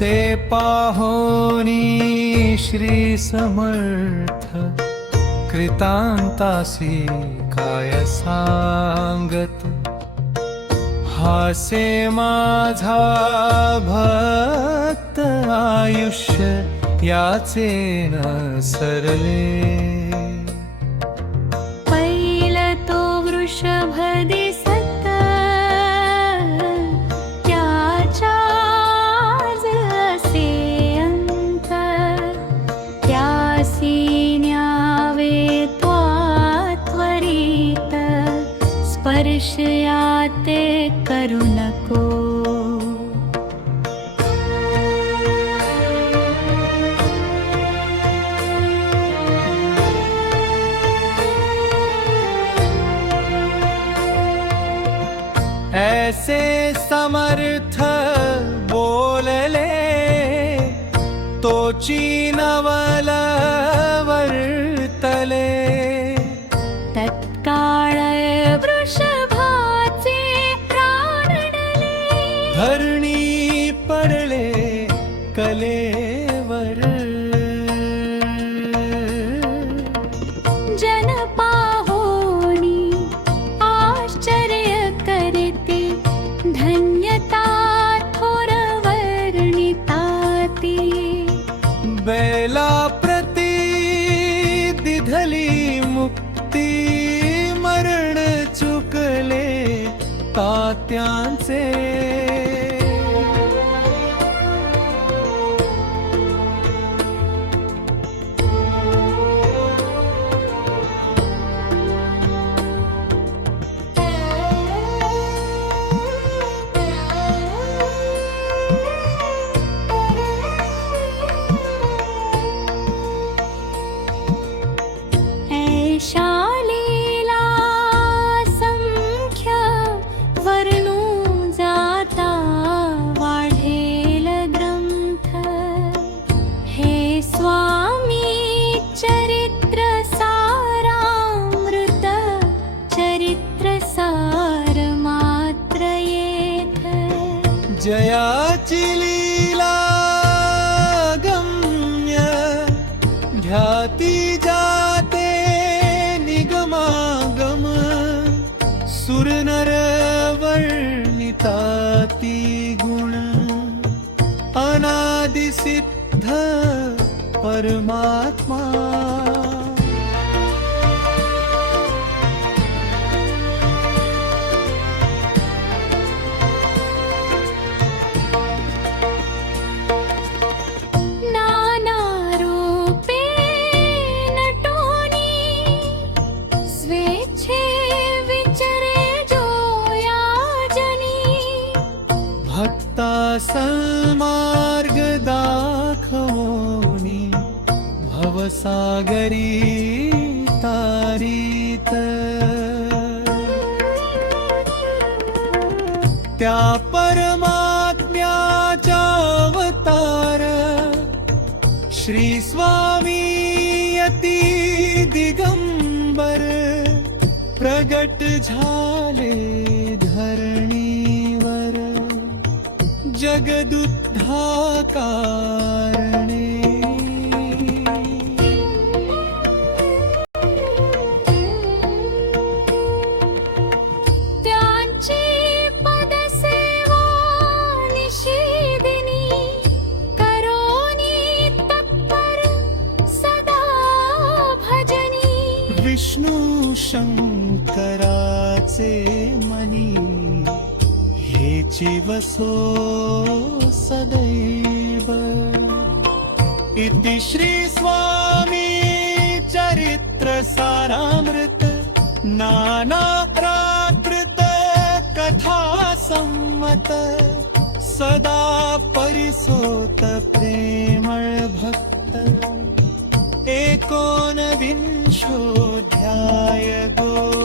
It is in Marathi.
ते पाहोनी श्री समर्थ कृतांतासी काय सांगत हासे माझा भक्त आयुष्य याचे न सरले पैल तो वृषभ दिसत त्याच्या असे अंत त्यासी न्यावे त्वरित स्पर्श याते करू नको ऐसे समर्थ बोलले तोची नवल वर्तले तत्काळ वृषभाचे प्राणले धरणी पडले कलेवर जन पाहोनी आश्चर्य करते धन्यता थोर वर्णिताती बेला प्रती दिधली मुक्ती मरण चुकले तात्यांचे शालीला संख्य वर्णू जाता वाढेल ग्रंथ हे स्वामी चरित्र सारामृत चरित्र सार मात्र येथ जयाची लीला गम्य ध्याती जाते निगमागम सुरनर वर्णिताती गुण अनादिसिद्ध परमात्मा नाना रूपे नटोनी स्वेच्छे विचरे जोया जनी भक्ता सन्मार्ग दाखवोनी भवसागरी तारीत त्या परमात्म्याचा अवतार श्री स्वामी यती दिगंबर प्रगट झाले धरणीवर जगदुद्धाकारणे त्यांची पदसेवा निषेधिनी करोनी तत्पर सदा भजनी विष्णु शंकराचे मनी हेची वसो सदैव इति श्री स्वामी चरित्र सारामृत नाना प्राकृत कथा सम्मत सदा परिसोत प्रेमळ भक्त 19विंशोऽध्याय गो